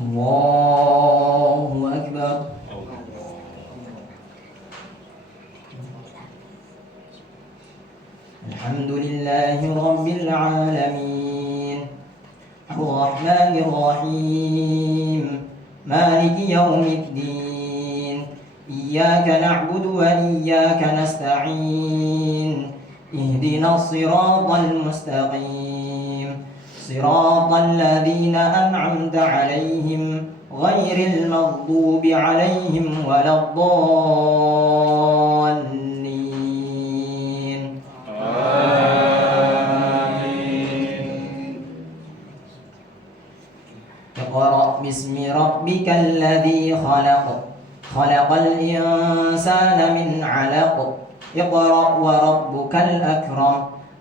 Allahu Akbar. Alhamdulillahi Rabbil Alamin. Ar-Rahmanir Rahim. Maliki Yawmiddin. Iyyaka na'budu wa iyyaka nasta'in. Ihdinas siratal mustaqim. صراط الذين أنعمت عليهم غير المغضوب عليهم ولا الضالين آمين. اقرأ باسم ربك الذي خلق خلق الإنسان من علق اقرأ وربك الأكرم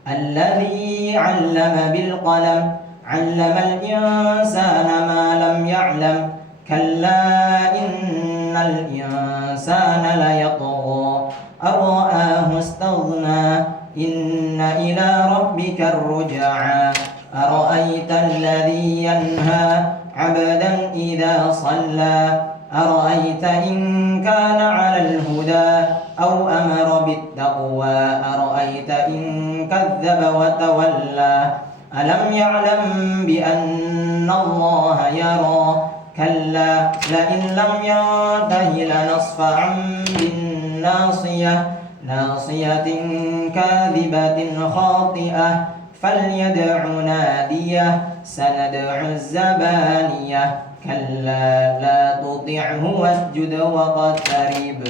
الذي علم بالقلم علم الإنسان ما لم يعلم كلا إن الإنسان ليطغى أن رآه استغنى إن إلى ربك الرجعى أرأيت الذي ينهى عبدا إذا صلى أرأيت إن كان على الهدى أو أمر بالتقوى أرأيت إن كذب وتولى ألم يعلم بأن الله يرى كلا لئن لم ينته لنصفعا بالناصية ناصية كاذبة خاطئة فليدع ناديه سندع الزبانية كلا لا تطعه واسجد واقترب.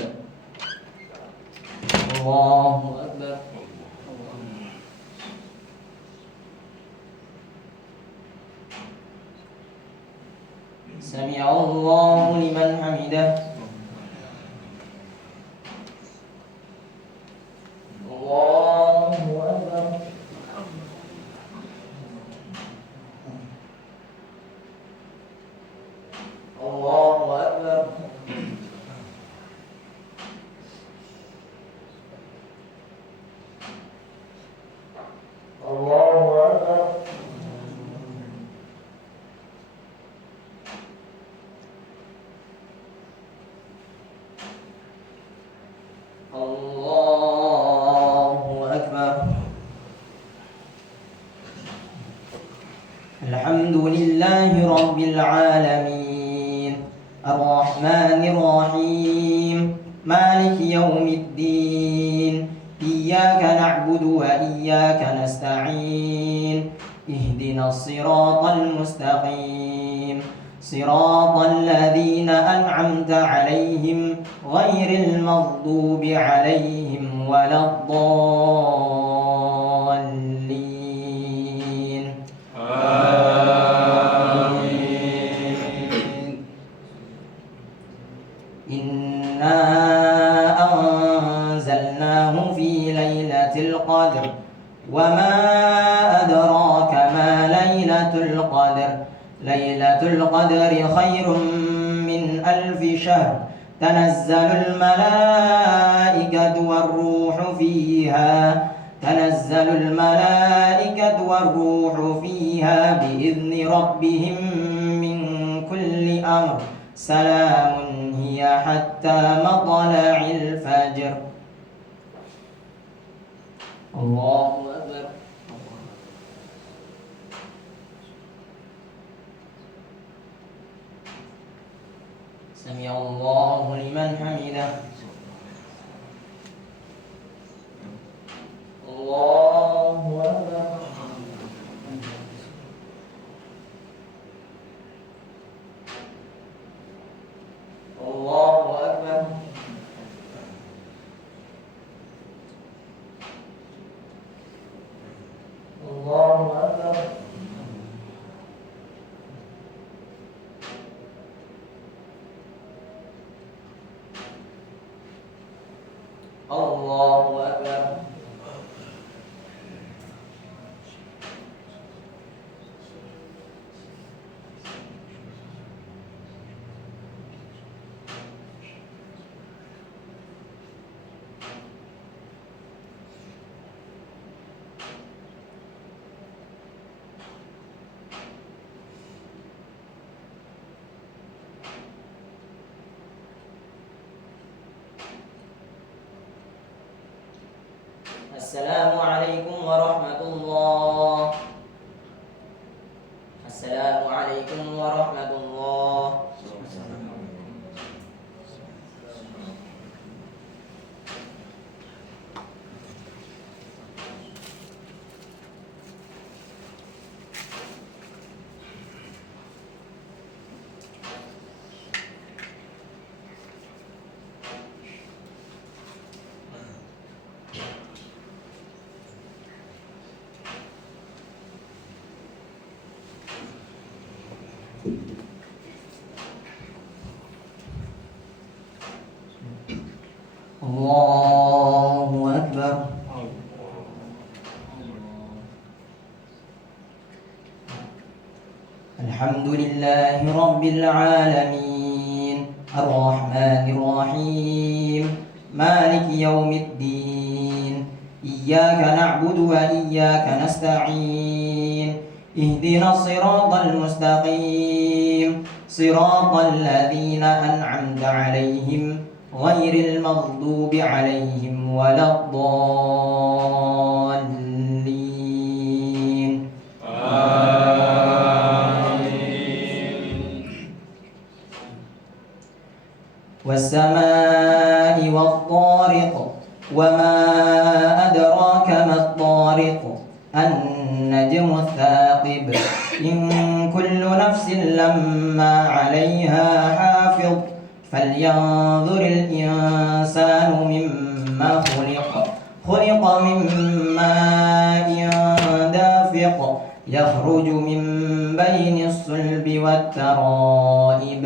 الله أكبر. سمع الله لمن حمده. الله أكبر. الله أكبر. الله أكبر. الله أكبر. الحمد لله رب العالمين الرحمن الرحيم مالك يوم الدين إياك نعبد وإياك نستعين اهدنا الصراط المستقيم صراط الذين أنعمت عليهم غير المغضوب عليهم ولا الضالين آمين. إنا أنزلناه في ليلة القدر وما أدراك ما ليلة القدر ليلة القدر خير من 1000 شهر تنزل الملائكة والروح فيها تنزل الملائكة والروح فيها بإذن ربهم من كل أمر سلام هي حتى مطلع الفجر. الله أكبر. سمع الله لمن حمده. الله أكبر. الله أكبر. الله أكبر. السلام عليكم ورحمة الله. السلام عليكم ورحمة الله. الله أكبر. الحمد لله رب العالمين الرحمن الرحيم مالك يوم الدين إياك نعبد وإياك نستعين اهدنا الصراط المستقيم صراط الذين أنعمت عليهم غير المغضوب عليهم ولا الضالين آمين. والسماء والطارق وما أدراك ما الطارق النجم الثاقب إن كل نفس لما عليها حافظ فلينظر الإنسان مما خلق من ماء دافق يخرج من بين الصلب والترائب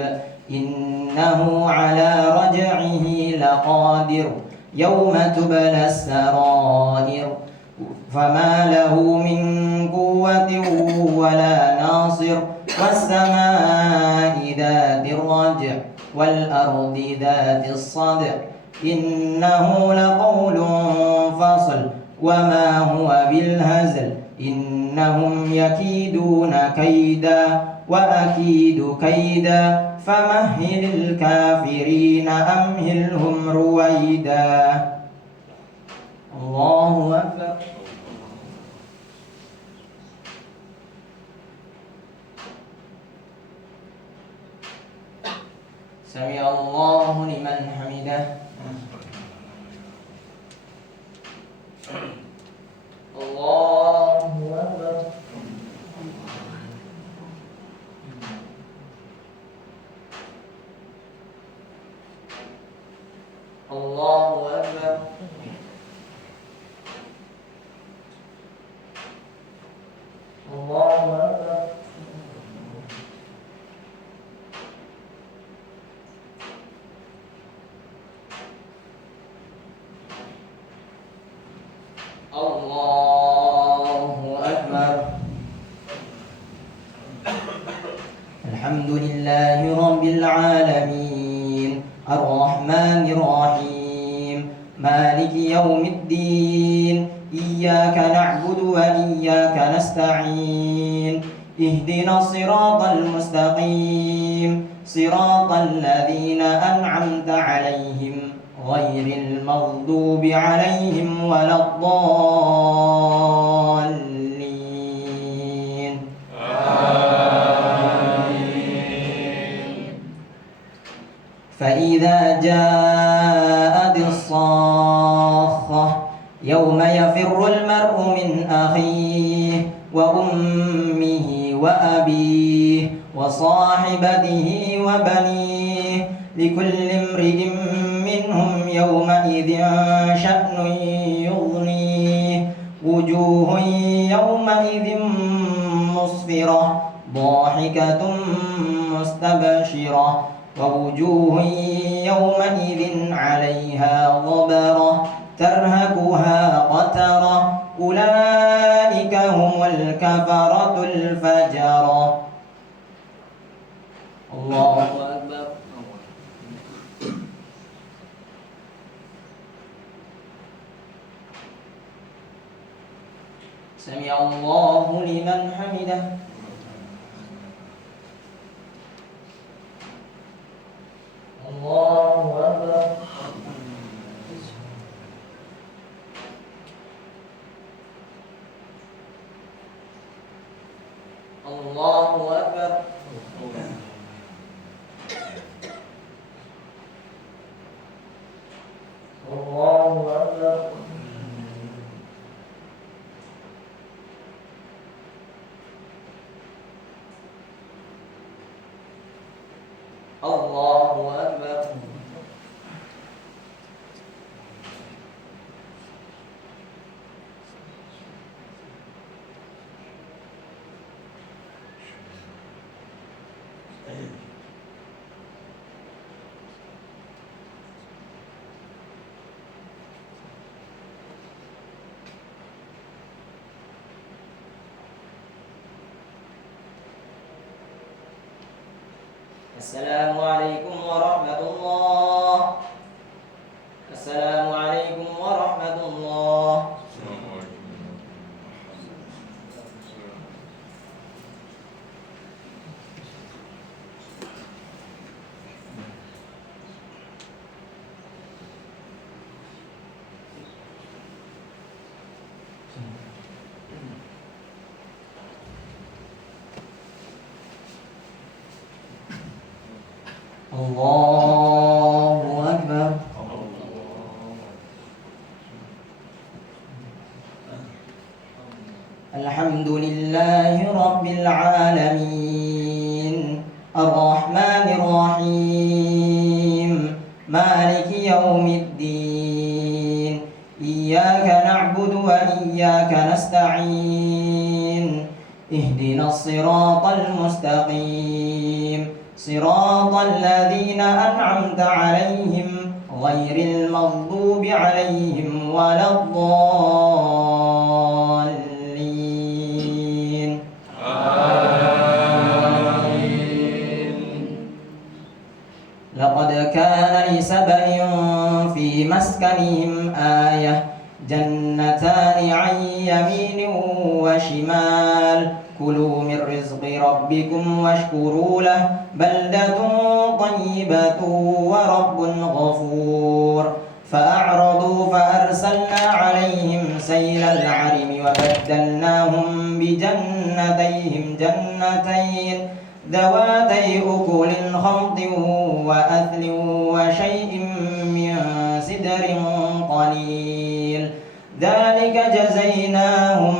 إنه على رجعه لقادر يوم تبلى السرائر فما له من قوة ولا ناصر والسماء ذات الرجع والأرض ذات الصدع إنه لقول فصل وما هو بالهزل إنهم يكيدون كيدا وأكيد كيدا فمهل الكافرين أمهلهم رويدا. الله أكبر. سمع الله لمن حمده. الله أكبر. الله أكبر. الله أكبر. الله أكبر. الحمد لله رب العالمين الرحمن الرحيم مالك يوم الدين إياك نعبد وإياك نستعين اهدنا الصراط المستقيم صراط الذين أنعمت عليهم غير المغضوب عليهم ولا الضالين آمين. فإذا جاءت الصاخة يوم يفر المرء من أخيه وأمه وأبيه وصاحبته وبنيه لكل امرئ منهم يومئذ شأن يغنيه وجوه يومئذ مسفرة ضاحكة مستبشرة ووجوه يومئذ عليها غبرة ترهقها قترة أولئك هم الكفرة الفجرة. الله أكبر. سمع الله لمن حمده. الله أكبر. الله أكبر. الله أكبر. الله أكبر. السلام عليكم ورحمة الله. السلام عليكم ورحمة الله. الله أكبر. الحمد لله رب العالمين الرحمن الرحيم مالك يوم الدين إياك نعبد وإياك نستعين اهدنا الصراط المستقيم صراط الذين أنعمت عليهم غير المغضوب عليهم ولا الضالين آمين. لقد كان لسبأ في مسكنهم آية جنتان عن يمين وشمال كلوا من رزق ربكم واشكروا له بلدة طيبة ورب غفور فأعرضوا فأرسلنا عليهم سيل العرم وبدلناهم بجنتيهم جنتين ذواتي أكل خمط وأثل وشيء من سدر قليل ذلك جزيناهم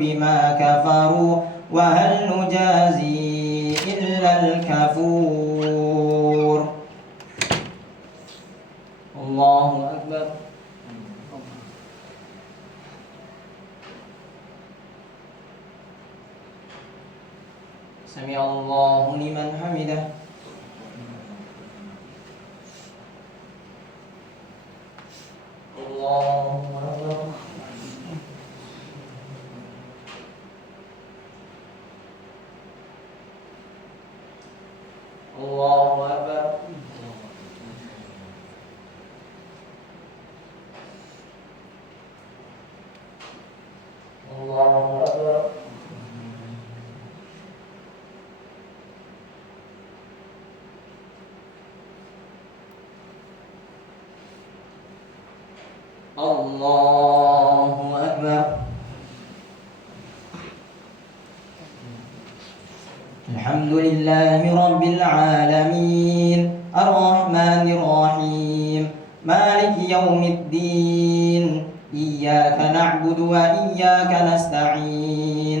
بما كفروا وهل نجازي إلا الكفور. الله أكبر. سمع الله لمن حمده. الله أكبر. الله أكبر. الله أكبر. الله أكبر. الحمد لله رب العالمين الرحمن الرحيم مالك يوم الدين إياك نعبد وإياك نستعين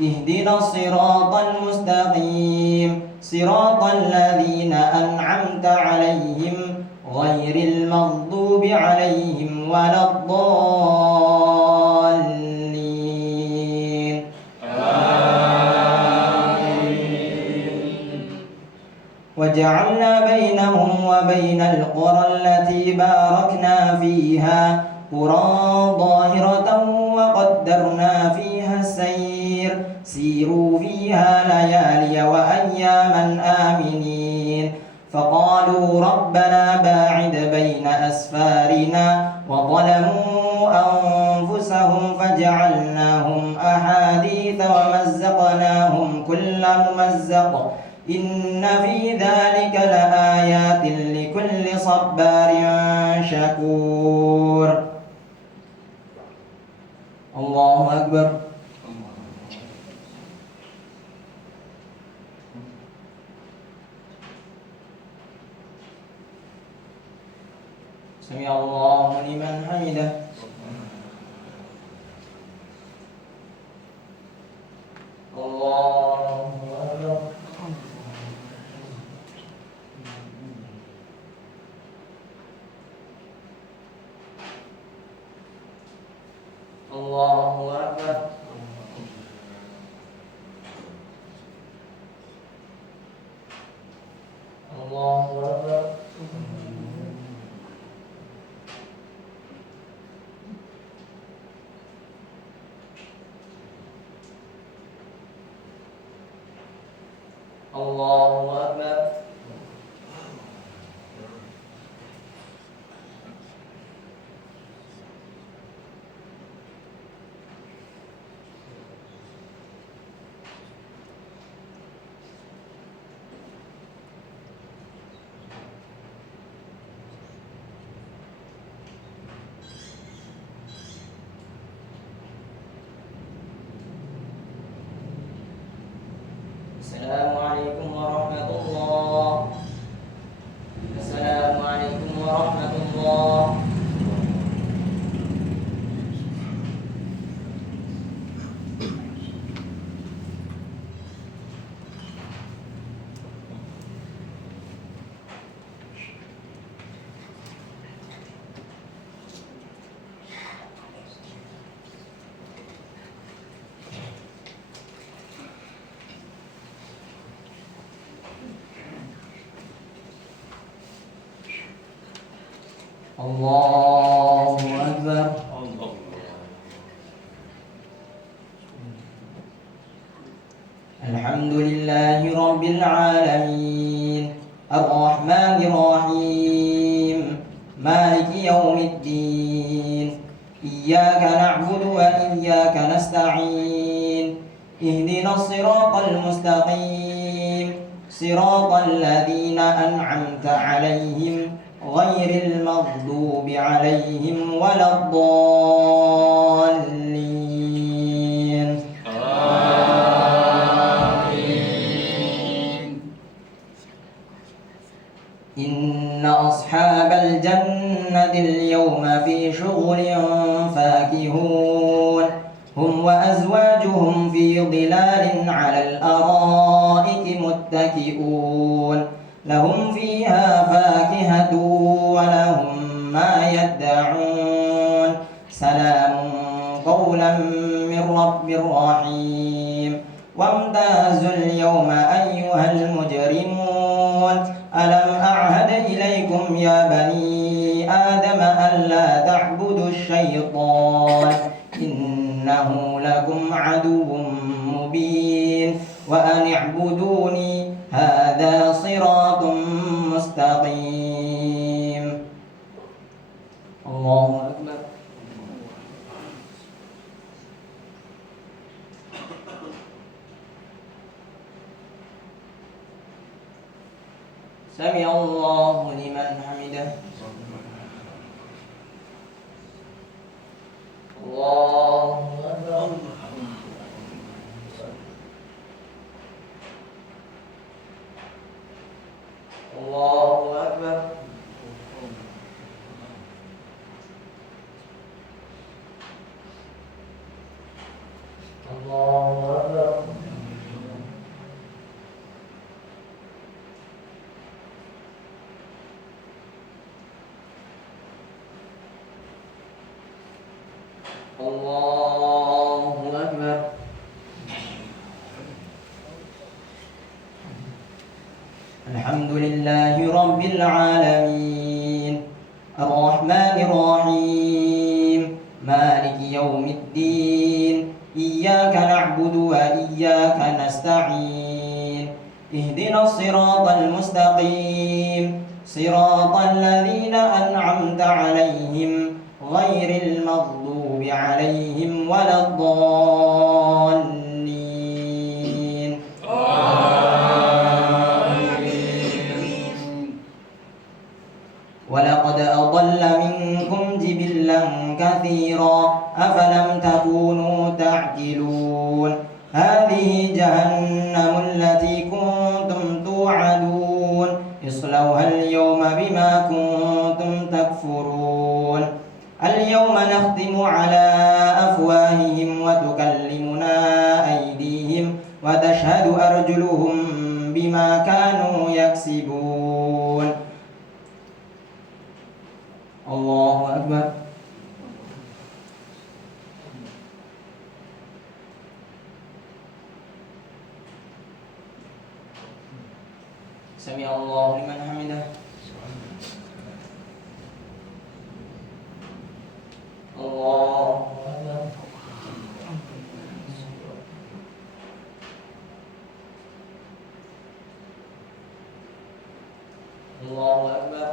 اهدنا الصراط المستقيم صراط الذين أنعمت عليهم غير المغضوب عليهم ولا الضالين وجعلنا بينهم وبين القرى التي باركنا فيها قرى ظاهرة وقدرنا فيها السير سيروا فيها ليالي وأياما آمنين فقالوا ربنا باعد بين أسفارنا وظلموا أنفسهم فجعلناهم أحاديث ومزقناهم كل ممزق إن في ذلك لآيات لكل صبار شكور. الله أكبر. Allahu Akbar. Allahu Akbar. Allahu Akbar. Assalamualaikum warahmatullah. Assalamualaikum warahmatullah. Allahu Akbar. Alhamdulillahi Rabbil Alamin. Ar-Rahmanir Rahim. Maliki Yawmiddin. Iyyaka na'budu wa iyyaka nasta'in. Ihdinas siratal mustaqim. Siratal ladzina an'amta 'alaihim ghairil maghdubi 'alaihim waladdallin. Amin. Inna ashabal jannati al-yawma fi shughulin fakihun. Hum wa azwajuhum fi dhilalin 'alal ara'iki muttaki'un. Lahum fiha fakihatu wa lahum ma yadda'un. Salamun qawlan min rabbir rahim. Wamtazul yawma ayyuhal mujrimun. Alam a'had ilaykum ya bani Adam alla ta'budu syaitan. Innahu lakum aduwwun mubin. Wa an i'buduni hadza siratun mustaqim. Allahu Akbar. Sami Allahu liman hamidah. Allahu Akbar. Allahu Akbar. Allahu Akbar. Allahu Akbar. Alhamdulillahi Rabbil Alamin. Ar-Rahmanir Rahim. Maliki Yawmiddin. Iyyaka na'budu wa iyyaka nasta'in. Ihdinas siratal mustaqim. Siratal ladzina an'amta 'alaihim ghairil maghdubi 'alaihim waladdallin. ولقد أضل منكم جبلا كثيرا أفلم تكونوا تعقلون. هذه جهنم التي كنتم توعدون. اصلوها اليوم بما كنتم تكفرون. اليوم نختم على أفواههم وتكلمنا أيديهم وتشهد أرجلهم بما كانوا يكسبون. Allahu Akbar. سمع الله لمن حمده. الله أكبر. الله أكبر.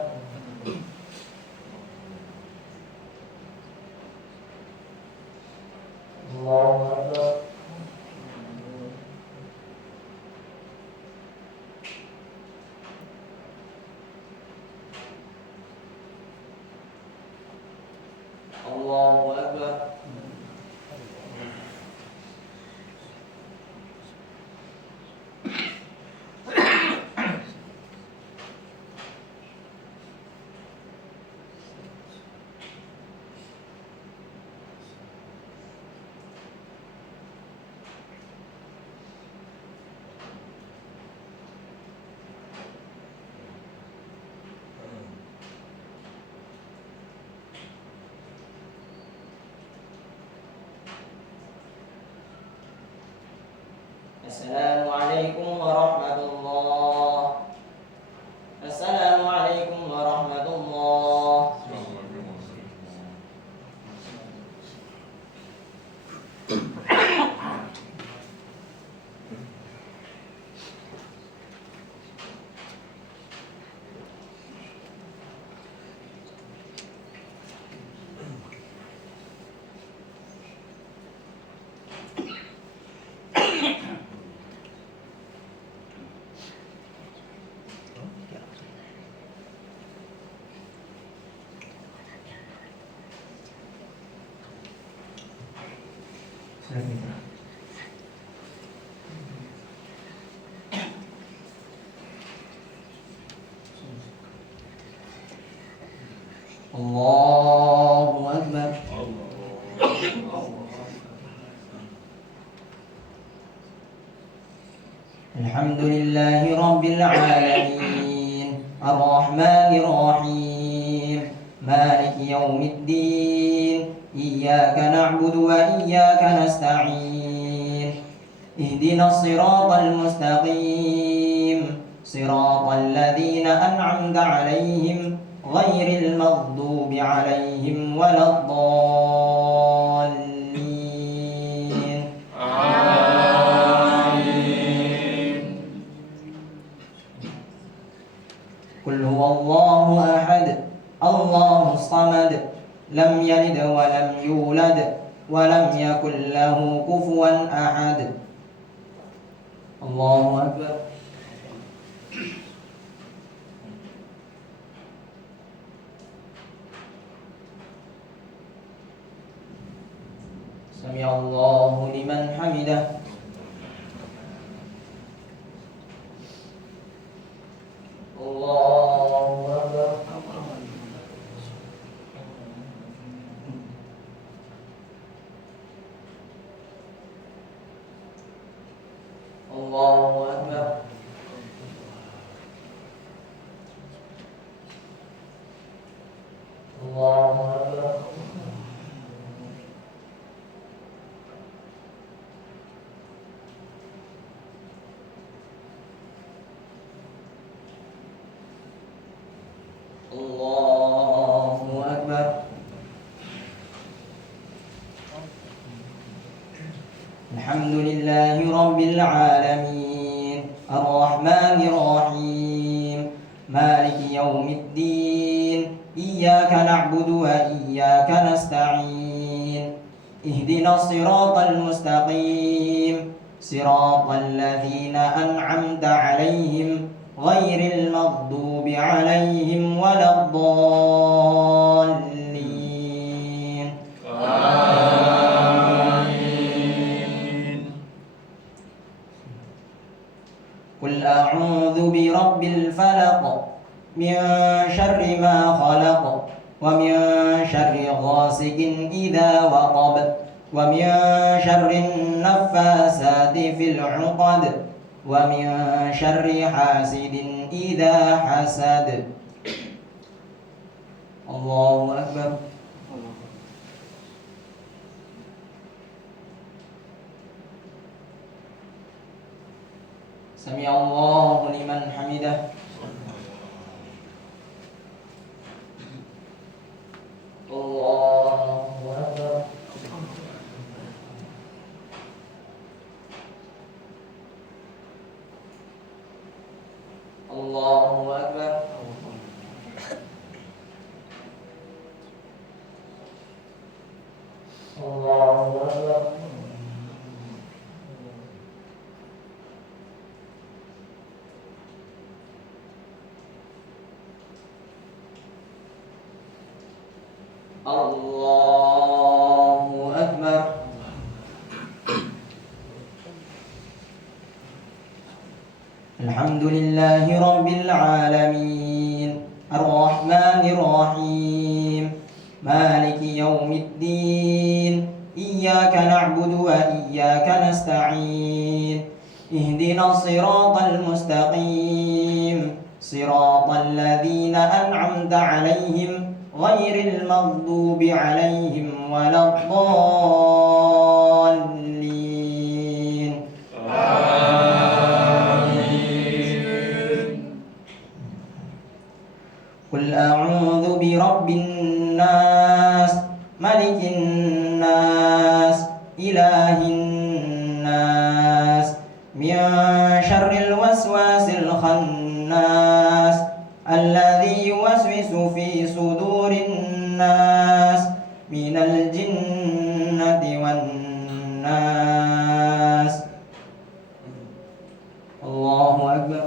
الله أكبر. الله أكبر. السلام عليكم ورحمة الله. السلام عليكم ورحمة الله. الله أكبر. الحمد لله رب العالمين الرحمن الرحيم مالك يوم الدين إياك نعبد وإياك نستعين اهدنا الصراط المستقيم صراط الذين أنعمت عليهم غير المغضوب عليهم ولا الضالين. آمين. قل هو الله أحد الله الصمد لم يلد ولم يولد ولم يكن له كفوا أحد. الله أكبر. سمع الله لمن حمده. الله أكبر. الله أكبر. الله أكبر. الله أكبر. الحمد لله رب العالمين الرحمن الرحيم مالك يوم الدين إياك نعبد وإياك نستعين اهدنا الصراط المستقيم صراط الذين أنعمت عليهم غير المغضوب عليهم ولا الضالين. آمين. قل أعوذ برب الفلق من شر ما خلق ومن شر غاسق إذا وقب ومن شر النفاسات في العقد ومن شر حاسد إذا حسد. الله أكبر. سمع الله لمن حمده. الله أكبر. الله أكبر. الحمد لله رب العالمين الرحمن الرحيم مالك يوم الدين إياك نعبد وإياك نستعين اهدنا الصراط المستقيم صراط الذين أنعمت عليهم غير المغضوب عليهم ولا الضالين آمين. قل أعوذ برب الناس ملك الناس إله الناس من شر الوسواس الخناس الذي يوسوس في صدور الناس من الجنة والناس. الله أكبر.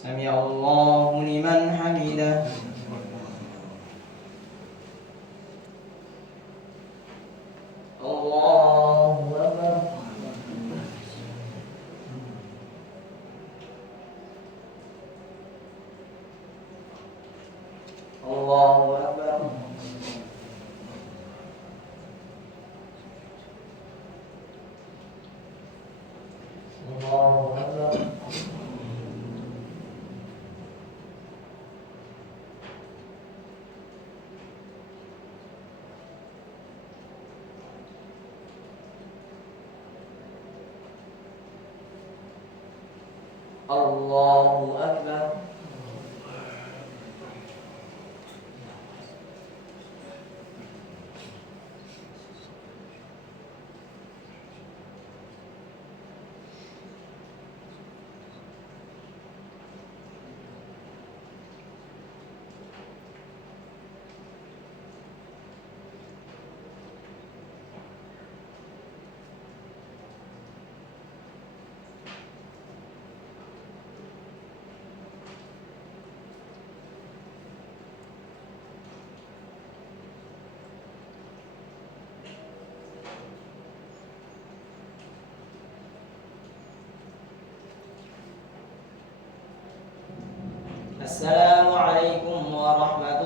سمع الله لمن حمده. الله أكبر. الله أكبر. الله أكبر. الله أكبر. السلام عليكم ورحمة